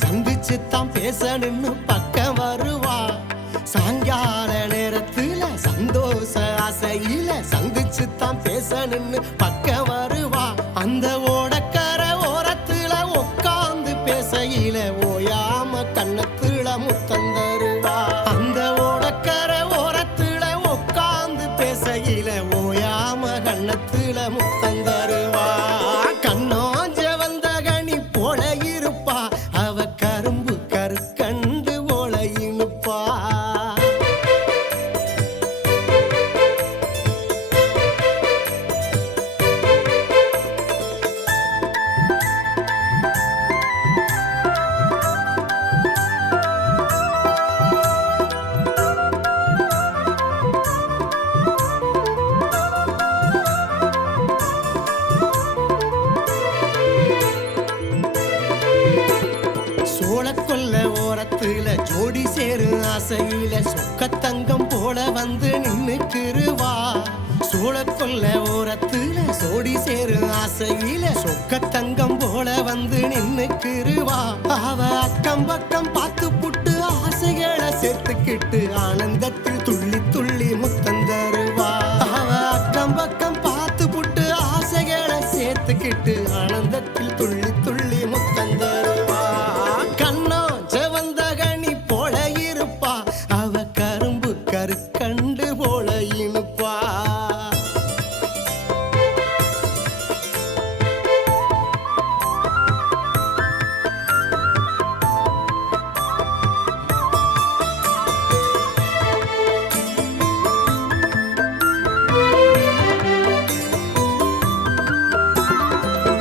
சந்திச்சுத்தான் பேசணும்னு பக்கம் வருவா. சாயங்கால நேரத்துல சந்தோஷ ஆசையில சந்திச்சுத்தான் பேசணும்னு பக்கம் வருவா. அந்த ஓடக்கரை ஓரத்துல உட்கார்ந்து பேசையில ஓயாம கண்ணத்துல முத்தம் தருவா. அந்த ஓடக்கரை ஓரத்துல உட்கார்ந்து பேசையில ஓயாம கண்ணத்துல முத்தம் தருவா. கண்ணாஞ்ச வந்த கனி போல இருப்பா, அவ கரும்பு கருக்கண்டு போல இனுப்பா. சோளக்கொல்ல ஓரத்துல ஜோடி சேரு ஆசையில சொக்கத்தங்கம் போல வந்து நின்னுக்கிருவா. சோளக்கொல்ல ஓரத்துல ஜோடி சேரு ஆசையில சொக்கத்தங்கம் போல வந்து நின்னுக்கிருவா. அவ அக்கம் பக்கம் பார்த்து புட்டு ஆசைகளை சேர்த்துக்கிட்டு ஆனந்தத்தில் துள்ளி துள்ளி முத்தம் தருவா. அவ அக்கம் பக்கம் பார்த்து புட்டு ஆசைகளை சேர்த்துக்கிட்டு ஆனந்தத்தில் துள்ளி துள்ளி முத்தம் தருவா. கருக்கண்டு போல இனுப்பா.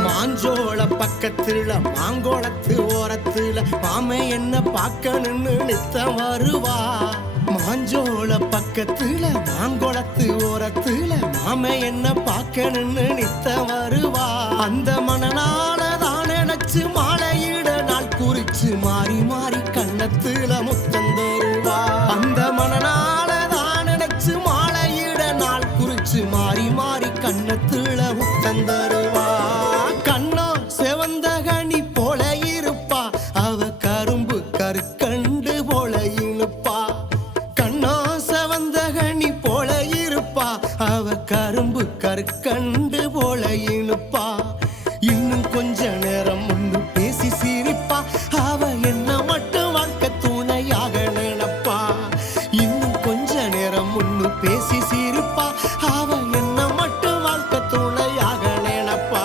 மாஞ்சோள பக்கத்துல மாங்கோளத்து ஓரத்துல மாமை என்ன பார்க்கணும்னு நித்தம் வருவா. மாஞ்சோள பக்கத்துல மாங்கோளத்து ஓரத்துல மாமை என்ன பார்க்கணும்னு நித்தம் வருவா. அந்த மனநாள தான் நினைச்சு மாலையிட நாள் குறிச்சு மாறி மாறி கண்ணத்துல முத்தம் தருவா. அந்த மனநாள தான் நினைச்சு மாலையிட நாள் குறிச்சு மாறி மாறி கண்ணத்துல முத்தம் தருவா. கண்ணா செவந்த கனி போல இருப்பா, அவ கரும்பு கருக்கண்டு போல இனுப்பா. கண்ணா செவந்த கனி போல இருப்பா, அவ கரும்பு கருக்கண்டு போல இனுப்பா. இன்னும் கொஞ்ச நேரம் முன்னு பேசி சிரிப்பா, அவ என்ன மட்டும் வாழ்க்கை துணையாக நினைப்பா. இன்னும் கொஞ்ச நேரம் முன்னு பேசி சிரிப்பா, அவ என்ன மட்டும் வாழ்க்கை துணையாக நினைப்பா.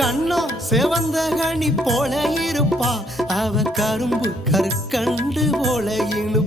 கண்ணா செவந்த கனி போல இருப்பா, அவ கரும்பு கருக்கண்டு போல இனு